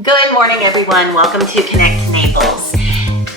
Good morning, everyone. Welcome to Connect Naples.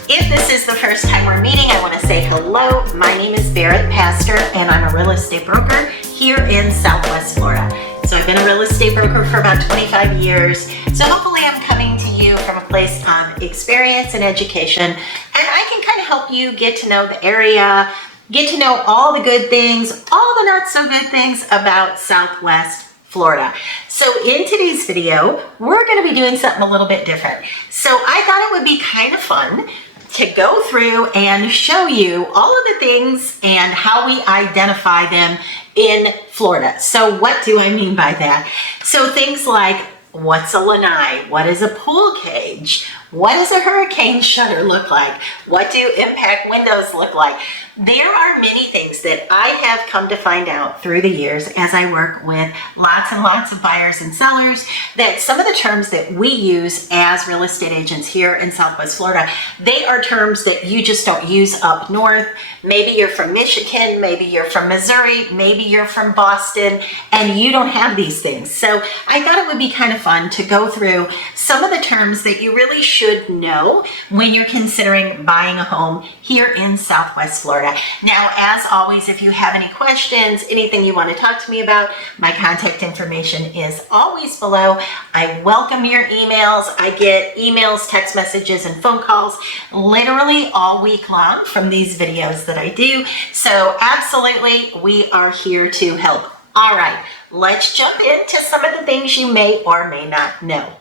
If this is the first time we're meeting, I want to say hello. My name is Barrett Pastor, and I'm a real estate broker here in Southwest Florida. So I've been a real estate broker for about 25 years. So hopefully I'm coming to you from a place of experience and education, and I can kind of help you get to know the area, get to know all the good things, all the not so good things about Southwest Florida. So in today's video, we're going to be doing something a little bit different. So I thought it would be kind of fun to go through and show you all of the things and how we identify them in Florida. So what do I mean by that? So things like, what's a lanai? What is a pool cage? What does a hurricane shutter look like? What do impact windows look like? There are many things that I have come to find out through the years as I work with lots and lots of buyers and sellers, that some of the terms that we use as real estate agents here in Southwest Florida, they are terms that you just don't use up north. Maybe you're from Michigan, maybe you're from Missouri, maybe you're from Boston, and you don't have these things. So I thought it would be kind of fun to go through some of the terms that you really should know when you're considering buying a home here in Southwest Florida. Now, as always, if you have any questions, anything you want to talk to me about, my contact information is always below. I welcome your emails. I get emails, text messages, and phone calls literally all week long from these videos that I do. So absolutely, we are here to help. All right, let's jump into some of the things you may or may not know.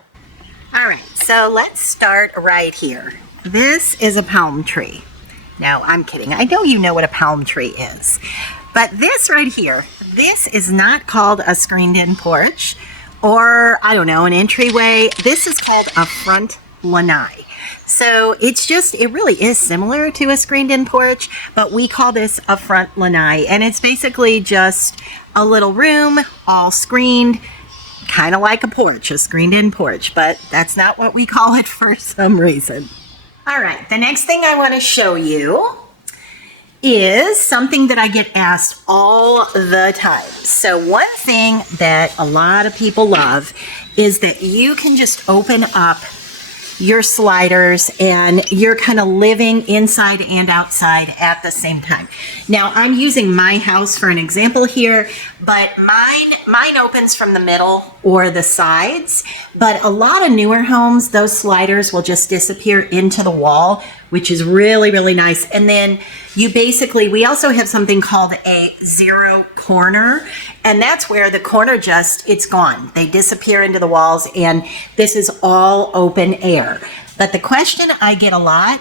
All right, so let's start right here. This is a palm tree. Now, I'm kidding. I know you know what a palm tree is. But this right here, this is not called a screened-in porch or, I don't know, an entryway. This is called a front lanai. So it really is similar to a screened-in porch, but we call this a front lanai. And it's basically just a little room, all screened, kind of like a porch, a screened-in porch, but that's not what we call it for some reason. All right, the next thing I want to show you is something that I get asked all the time. So one thing that a lot of people love is that you can just open up your sliders and you're kind of living inside and outside at the same time. Now, I'm using my house for an example here, but mine opens from the middle or the sides, but a lot of newer homes, those sliders will just disappear into the wall, which is really, really nice. And then we also have something called a zero corner, and that's where the corner it's gone. They disappear into the walls, and this is all open air. But the question I get a lot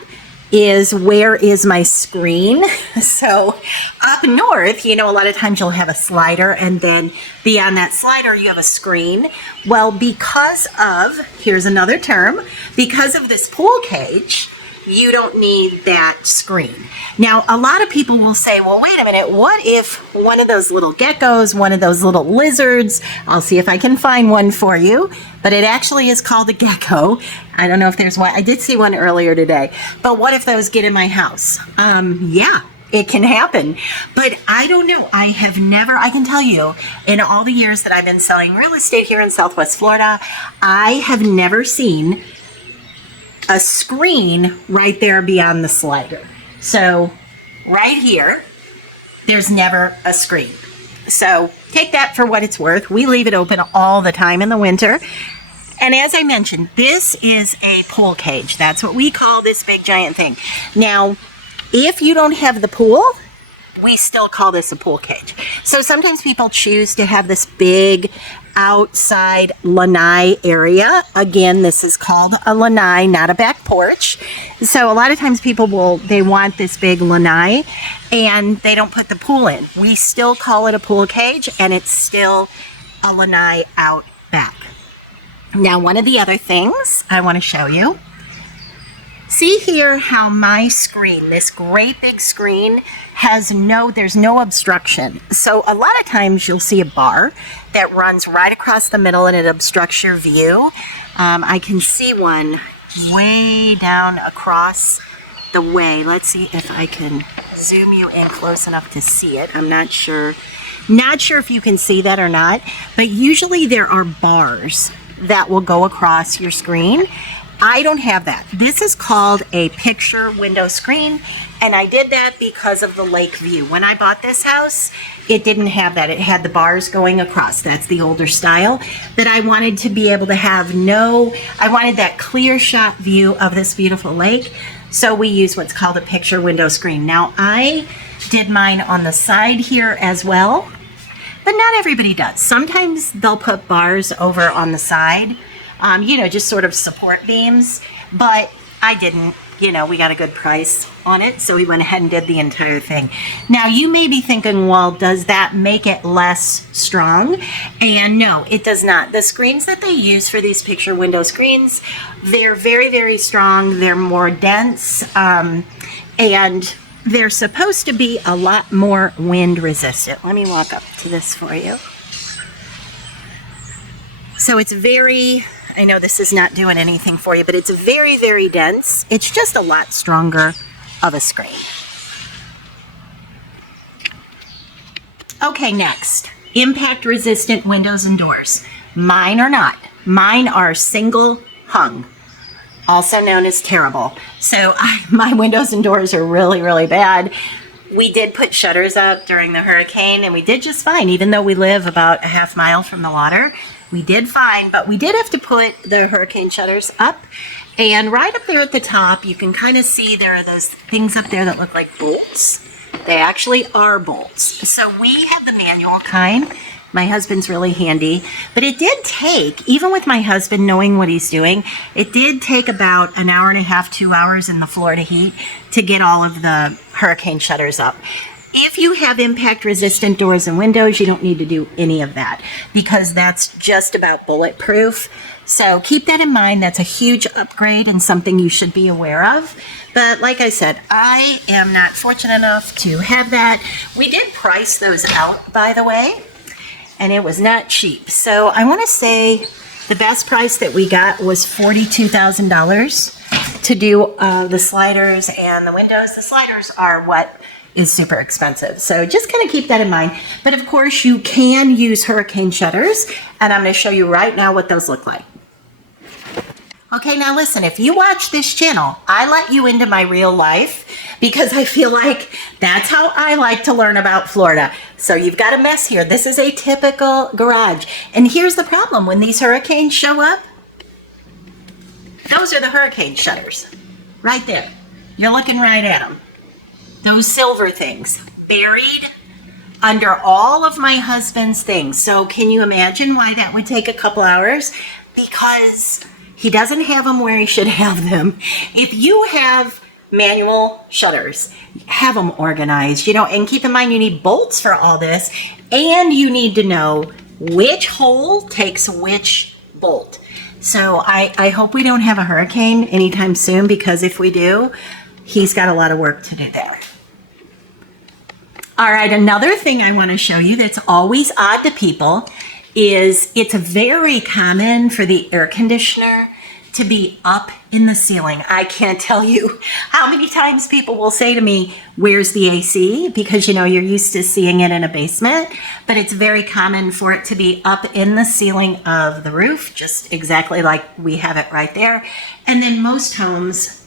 is, where is my screen? So up north, a lot of times you'll have a slider, and then beyond that slider, you have a screen. Well, here's another term, because of this pool cage, you don't need that screen. Now, a lot of people will say, well, wait a minute, what if one of those little geckos, one of those little lizards, I'll see if I can find one for you, but it actually is called a gecko. I don't know if there's one. I did see one earlier today, but what if those get in my house? Yeah, it can happen, but I don't know. I can tell you, in all the years that I've been selling real estate here in Southwest Florida, I have never seen a screen right there beyond the slider. So right here, there's never a screen. So take that for what it's worth. We leave it open all the time in the winter. And as I mentioned, this is a pool cage. That's what we call this big giant thing. Now, if you don't have the pool, we still call this a pool cage. So sometimes people choose to have this big outside lanai area. Again, this is called a lanai, not a back porch. So a lot of times people they want this big lanai and they don't put the pool in. We still call it a pool cage, and it's still a lanai out back. Now, one of the other things I want to show you, see here how my screen, this great big screen, there's no obstruction. So a lot of times you'll see a bar that runs right across the middle and it obstructs your view. I can see one way down across the way. Let's see if I can zoom you in close enough to see it. I'm not sure if you can see that or not, but usually there are bars that will go across your screen. I don't have that. This is called a picture window screen, and I did that because of the lake view. When I bought this house, it didn't have that. It had the bars going across. That's the older style that I wanted to be able to have. I wanted that clear shot view of this beautiful lake, so we use what's called a picture window screen. Now, I did mine on the side here as well, but not everybody does. Sometimes they'll put bars over on the side, just sort of support beams, but I didn't. We got a good price on it, so we went ahead and did the entire thing. Now, you may be thinking, well, does that make it less strong? And no, it does not. The screens that they use for these picture window screens, they're very, very strong. They're more dense, and they're supposed to be a lot more wind resistant. Let me walk up to this for you. So it's I know this is not doing anything for you, but it's very, very dense. It's just a lot stronger of a screen. Okay, next, impact resistant windows and doors. Mine are not. Mine are single hung, also known as terrible. So my windows and doors are really, really bad. We did put shutters up during the hurricane, and we did just fine, even though we live about a half mile from the water. We did fine, but we did have to put the hurricane shutters up. And right up there at the top, you can kind of see there are those things up there that look like bolts. They actually are bolts. So we have the manual kind. My husband's really handy. But it did take, even with my husband knowing what he's doing, it did take about an hour and a half, 2 hours in the Florida heat to get all of the hurricane shutters up. If you have impact resistant doors and windows, you don't need to do any of that because that's just about bulletproof. So keep that in mind. That's a huge upgrade and something you should be aware of. But like I said, I am not fortunate enough to have that. We did price those out, by the way, and it was not cheap. So I want to say the best price that we got was $42,000 to do the sliders and the windows. The sliders are what is super expensive. So just kind of keep that in mind. But of course you can use hurricane shutters, and I'm going to show you right now what those look like. Okay, now listen, if you watch this channel, I let you into my real life because I feel like that's how I like to learn about Florida. So you've got a mess here. This is a typical garage. And here's the problem. When these hurricanes show up, those are the hurricane shutters right there. You're looking right at them. Those silver things buried under all of my husband's things. So can you imagine why that would take a couple hours? Because he doesn't have them where he should have them. If you have manual shutters, have them organized, and keep in mind you need bolts for all this, and you need to know which hole takes which bolt. So I hope we don't have a hurricane anytime soon, because if we do, he's got a lot of work to do there. All right, another thing I want to show you that's always odd to people is it's very common for the air conditioner to be up in the ceiling. I can't tell you how many times people will say to me, where's the AC? Because you're used to seeing it in a basement, but it's very common for it to be up in the ceiling of the roof, just exactly like we have it right there. And then most homes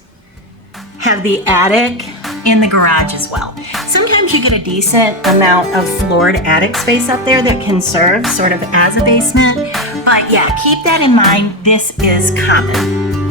have the attic in the garage as well. Sometimes you get a decent amount of floored attic space up there that can serve sort of as a basement. But yeah, keep that in mind. This is common.